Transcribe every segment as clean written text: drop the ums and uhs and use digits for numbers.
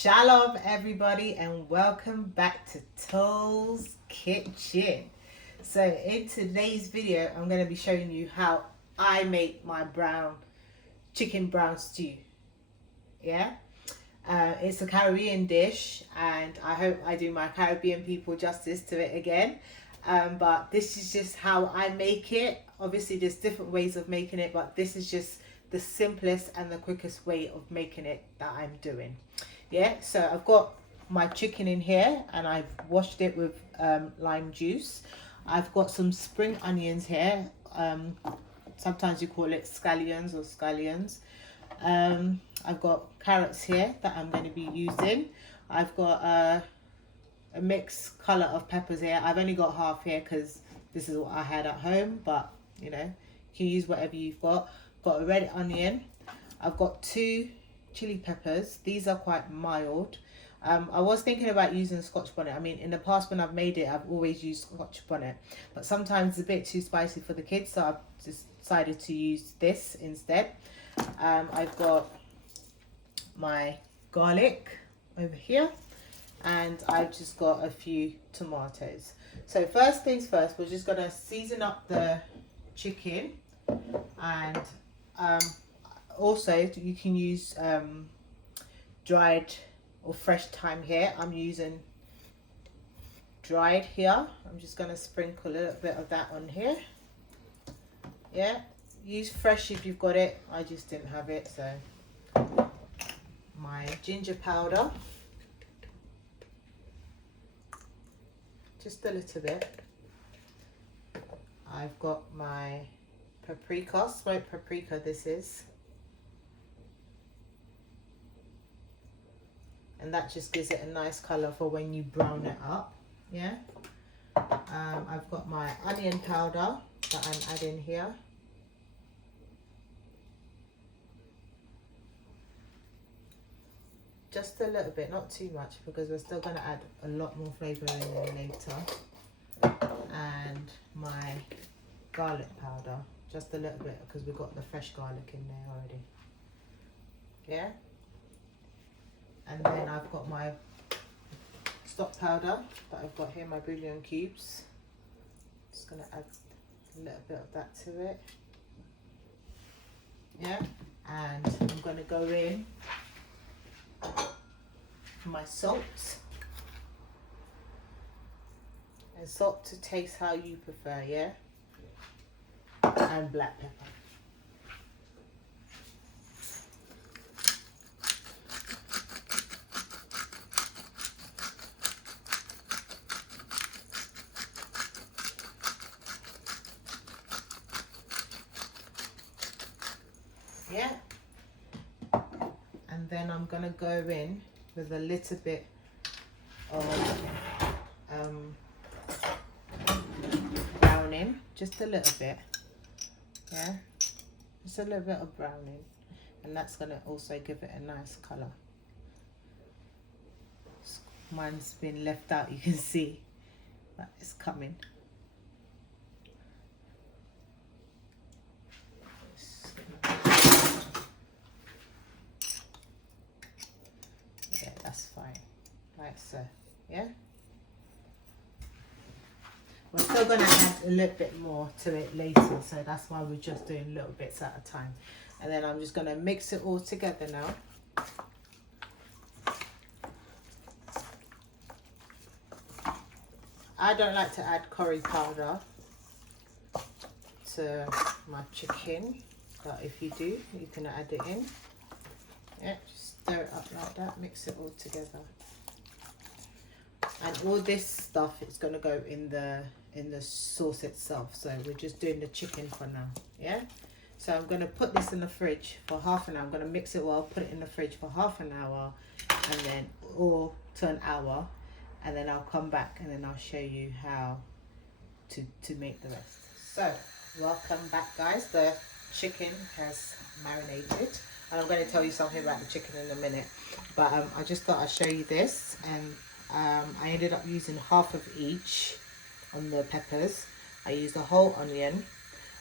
Shalom everybody and welcome back to Toll's Kitchen. So in today's video I'm going to be showing you how I make my chicken brown stew. Yeah, it's a Caribbean dish and I hope I do my Caribbean people justice to it again. But this is just how I make it. Obviously there's different ways of making it, but this is just the simplest and the quickest way of making it that I'm doing. Yeah, so I've got my chicken in here and I've washed it with lime juice. I've got some spring onions here. Sometimes you call it scallions or scallions. I've got carrots here that I'm going to be using. I've got a mixed colour of peppers here. I've only got half here because this is what I had at home, but you know, you can use whatever you've got. Got a red onion. I've got 2 chili peppers. These are quite mild. I was thinking about using Scotch bonnet. I mean, in the past when I've made it, I've always used Scotch bonnet, but sometimes it's a bit too spicy for the kids, so I've just decided to use this instead. I've got my garlic over here, and I've just got a few tomatoes. So first things first, we're just gonna season up the chicken, and also you can use dried or fresh thyme here. I'm using dried here. I'm just going to sprinkle a little bit of that on here. Yeah, use fresh if you've got it. I just didn't have it, so my ginger powder, just a little bit. I've got my paprika, smoked paprika this is, and that just gives it a nice color for when you brown it up. Yeah, I've got my onion powder that I'm adding here. Just a little bit, not too much, because we're still going to add a lot more flavor in there later. And my garlic powder, just a little bit, because we've got the fresh garlic in there already. Yeah, and then I've got my stock powder that I've got here, my bouillon cubes. Just going to add a little bit of that to it. Yeah, and I'm going to go in for my salt. And salt to taste how you prefer, yeah? And black pepper. Yeah, and then I'm gonna go in with a little bit of browning, just a little bit. Yeah, just a little bit of browning, and that's gonna also give it a nice color. Mine's been left out, you can see that it's coming. That's fine, like so. Yeah, we're still going to add a little bit more to it later, so that's why we're just doing little bits at a time. And then I'm just going to mix it all together now. I don't like to add curry powder to my chicken, but if you do, you can add it in. Yeah, just stir it up like that, mix it all together. And all this stuff is going to go in the sauce itself, so we're just doing the chicken for now. Yeah, so I'm going to put this in the fridge for half an hour. I'm going to mix it well, put it in the fridge for half an hour, and then or to an hour, and then I'll come back and then I'll show you how to make the rest. So welcome back, guys. The chicken has marinated, and I'm going to tell you something about the chicken in a minute, but I just thought I'd show you this. And I ended up using half of each on the peppers. I used a whole onion.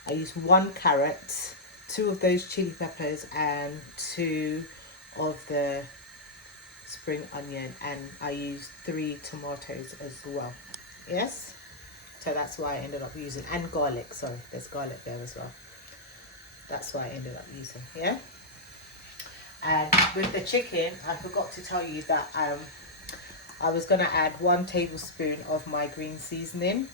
I used 1 carrot, 2 of those chili peppers, and 2 of the spring onion, and I used 3 tomatoes as well. Yes, so that's why I ended up using, and garlic, sorry, there's garlic there as well. That's why I ended up using, yeah. And with the chicken, I forgot to tell you that I was gonna add 1 tablespoon of my green seasoning.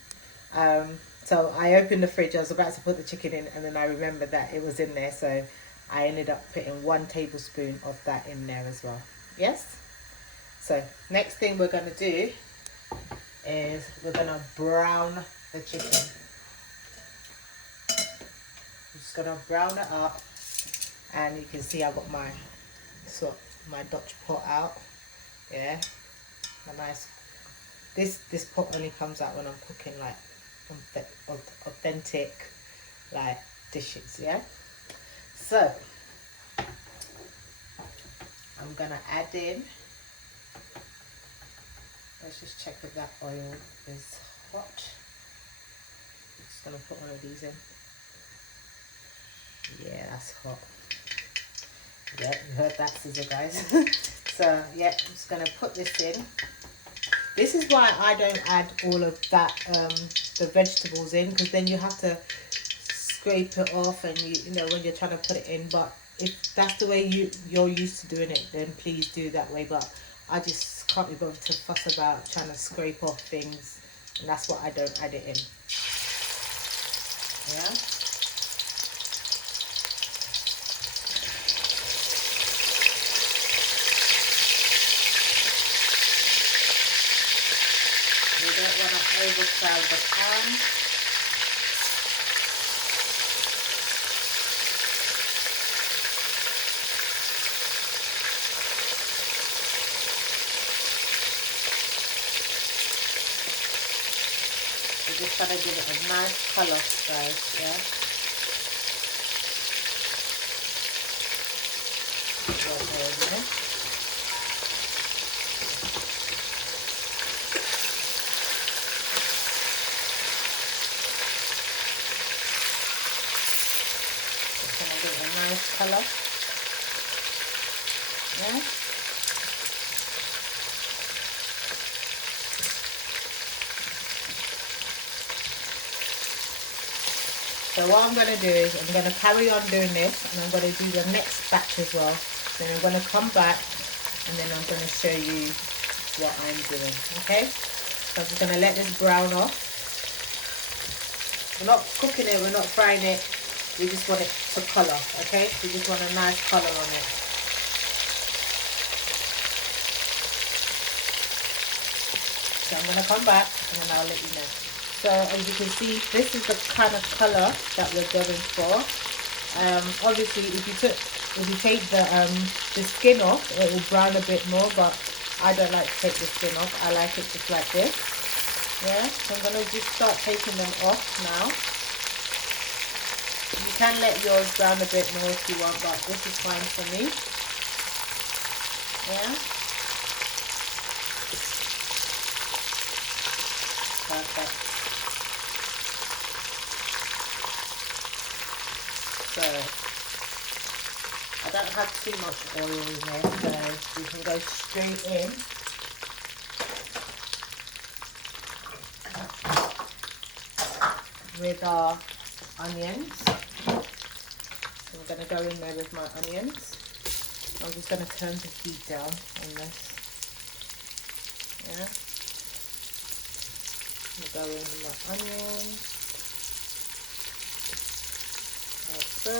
So I opened the fridge, I was about to put the chicken in, and then I remembered that it was in there, so I ended up putting 1 tablespoon of that in there as well. Yes? So next thing we're gonna do is we're gonna brown the chicken. I'm just gonna brown it up, and you can see I got my Dutch pot out. Yeah, a nice. This pot only comes out when I'm cooking like authentic like dishes. Yeah. So I'm gonna add in. Let's just check if that oil is hot. I'm just gonna put one of these in. Yeah, that's hot. Yeah, you heard that sizzle, guys. So yeah, I'm just gonna put this in. This is why I don't add all of that the vegetables in, because then you have to scrape it off, and you know when you're trying to put it in. But if that's the way you're used to doing it, then please do that way. But I just can't be bothered to fuss about trying to scrape off things, and that's why I don't add it in. Yeah. We don't want to overcrowd the pan. We're just trying to give it a nice colour, guys, yeah? Right there, isn't it? Just gonna give it a nice colour, yeah? So what I'm going to do is I'm going to carry on doing this, and I'm going to do the next batch as well. Then I'm going to come back, and then I'm going to show you what I'm doing, okay? So I'm just going to let this brown off. We're not cooking it, we're not frying it. We just want it to colour, okay? We just want a nice colour on it. So I'm going to come back, and then I'll let you know. So as you can see, this is the kind of colour that we're going for. Obviously, if you take the skin off, it will brown a bit more. But I don't like to take the skin off. I like it just like this. Yeah. So I'm gonna just start taking them off now. You can let yours brown a bit more if you want, but this is fine for me. Yeah. Perfect. So I don't have too much oil in there, so we can go straight in. With our onions. So I'm going to go in there with my onions. I'm just going to turn the heat down on this. Yeah. I'll go in with my onions. Like so.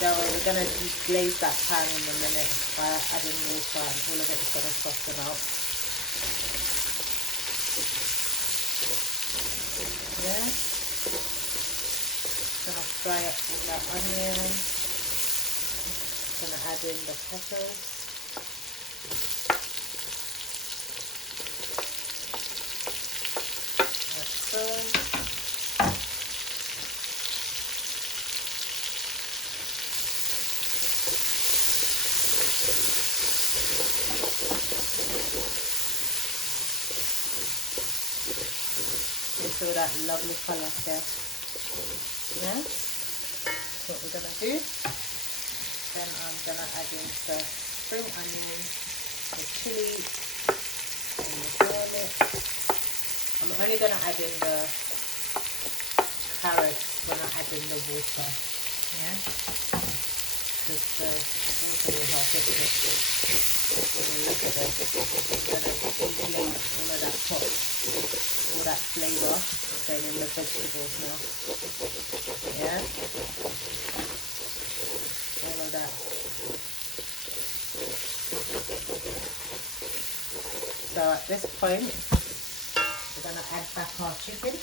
We're going to deglaze that pan in a minute by adding water, and all of it is going to soften out. Yeah. Going to fry up all that onion. Going to add in the peppers. Like so. Feel that lovely colour there. Yeah, that's what we're gonna do. Then I I'm gonna add in the spring onion, the chili, and the garlic. I'm only gonna add in the carrots when I add in the water. Yeah, because the water will help it cook. Look at this. I'm gonna deflate all of that top, all that flavour going in the vegetables now. Yeah, all of that. So at this point, we're gonna add back our chicken.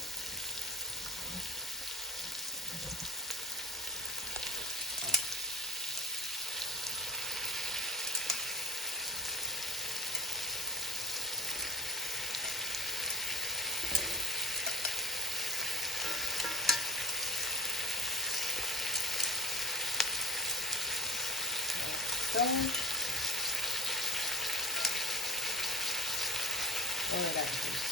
All of that juice.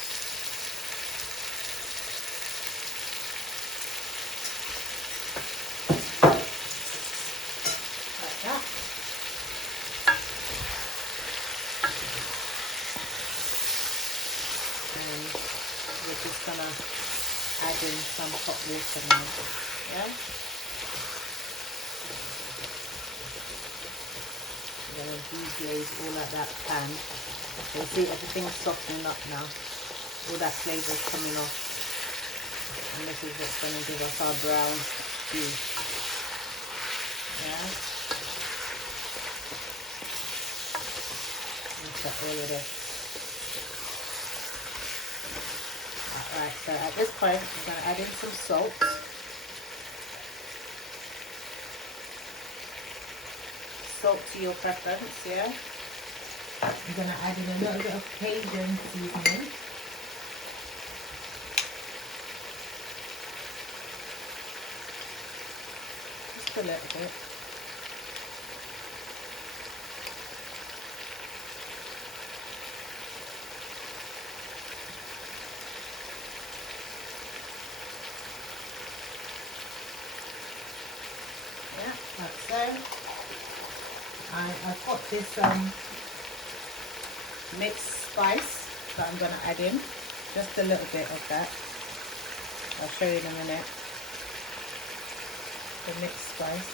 Like that. And we're just gonna add in some hot water now. Yeah. I'm gonna deglaze all of that pan. So you see everything's softening up now. All that flavour is coming off. And this is what's gonna give us our brown stew. Yeah. Look at all of this. Alright, so at this point I'm gonna add in some salt. Salt to your preference, yeah. I'm going to add in a little bit of Cajun seasoning. Just a little bit. Yeah, like so. I've got this mixed spice that I'm going to add in. Just a little bit of that. I'll show you in a minute. The mixed spice.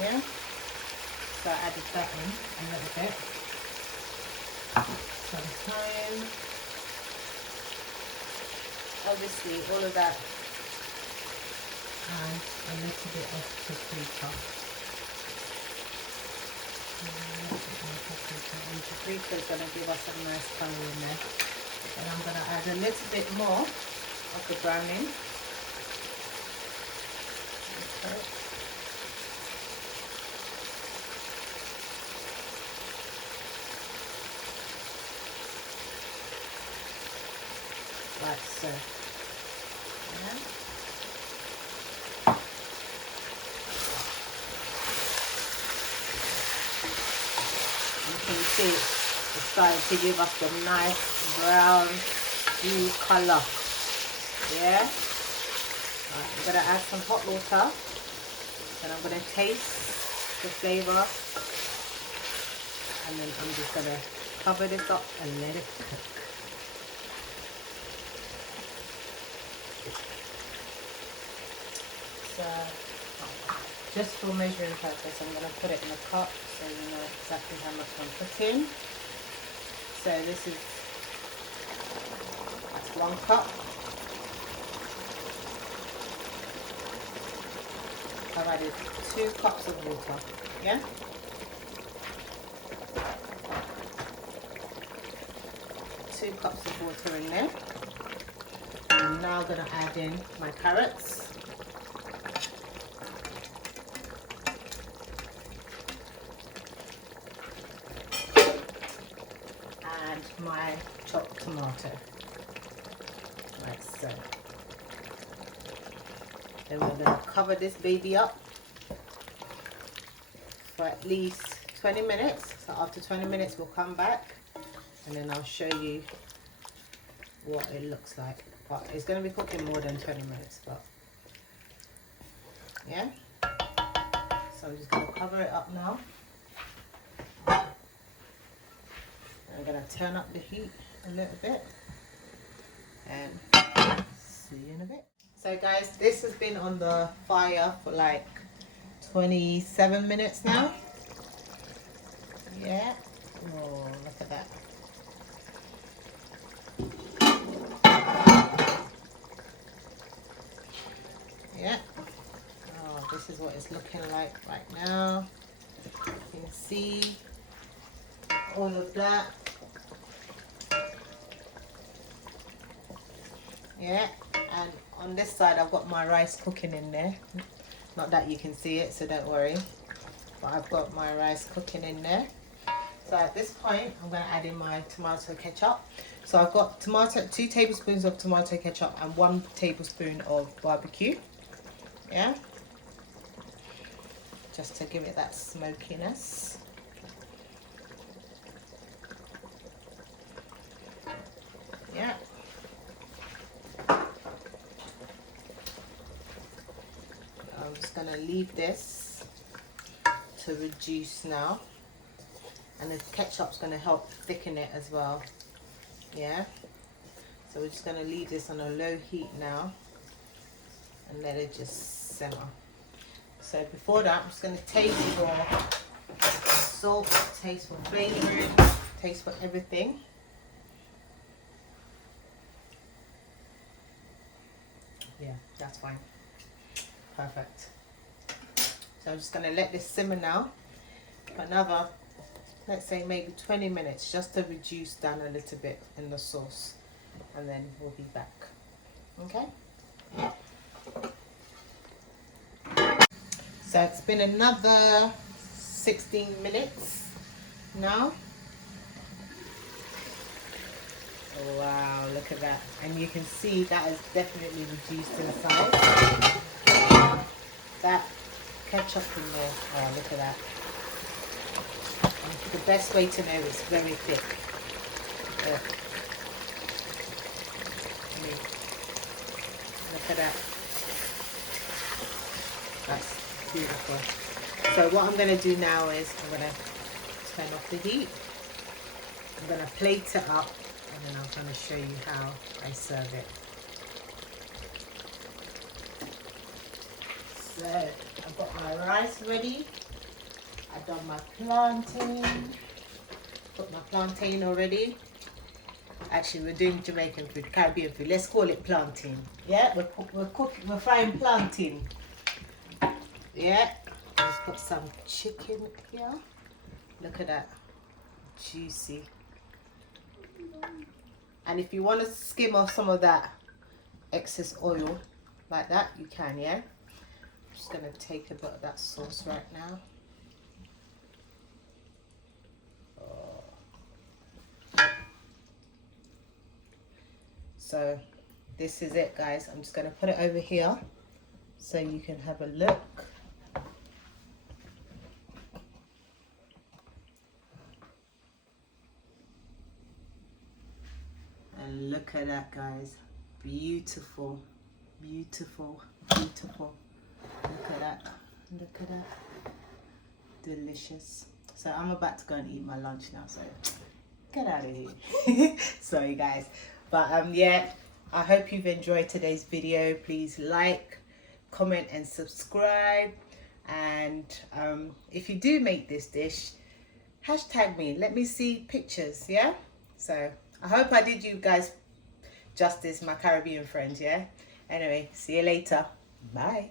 Yeah? So I added that in a little bit. Some thyme. Obviously all of that. And a little bit of paprika. And paprika is going to give us a nice colour in there. And I'm going to add a little bit more of the browning. Okay. Like so. Yeah. You can see it's starting to give us a nice brown stew colour. Yeah. Right, I'm going to add some hot water and I'm going to taste the flavour, and then I'm just going to cover this up and let it cook. So just for measuring purpose, I'm going to put it in a cup so you know exactly how much I'm putting. So this is, that's 1 cup. I've added 2 cups of water, yeah? Two cups of water in there. I'm now going to add in my carrots. And my chopped tomato, like so. Then we're going to cover this baby up for at least 20 minutes. So after 20 minutes we'll come back and then I'll show you what it looks like. But it's going to be cooking more than 20 minutes, but yeah. So I'm just going to cover it up now. I'm going to turn up the heat a little bit and see you in a bit. So guys, this has been on the fire for like 27 minutes now. Yeah. Oh, look at that. Yeah. Oh, this is what it's looking like right now. You can see all of that. Yeah, and on this side I've got my rice cooking in there. Not that you can see it, so don't worry. But I've got my rice cooking in there. So at this point I'm going to add in my tomato ketchup. So I've got 2 tablespoons of tomato ketchup and 1 tablespoon of barbecue. Yeah, just to give it that smokiness. Yeah. I'm just going to leave this to reduce now, and the ketchup's going to help thicken it as well. Yeah, so we're just going to leave this on a low heat now and let it just simmer. So before that, I'm just going to taste for salt, taste for flavouring, taste for everything. Yeah, that's fine. Perfect. So I'm just going to let this simmer now for another, let's say maybe 20 minutes, just to reduce down a little bit in the sauce, and then we'll be back. Okay. So it's been another 16 minutes now. Oh, wow, look at that. And you can see that has definitely reduced in size. That ketchup in there, oh, look at that. And the best way to know it's very thick. Look at that. That's beautiful. So what I'm going to do now is I'm going to turn off the heat. I'm going to plate it up, and then I'm going to show you how I serve it. So I've got my rice ready. I've done my plantain. Put my plantain already. Actually, we're doing Jamaican food, Caribbean food. Let's call it plantain. Yeah, we're frying plantain. Yeah, let's put some chicken here. Look at that, juicy. And if you want to skim off some of that excess oil like that, you can. Yeah, I'm just gonna take a bit of that sauce right now. So this is it, guys. I'm just gonna put it over here so you can have a look. And look at that, guys. Beautiful, beautiful, beautiful. Look at that, look at that. Delicious. So I'm about to go and eat my lunch now, so get out of here. Sorry, guys. But yeah, I hope you've enjoyed today's video. Please like, comment and subscribe. And if you do make this dish, hashtag me. Let me see pictures, yeah? So I hope I did you guys justice, my Caribbean friends, yeah? Anyway, see you later. Bye.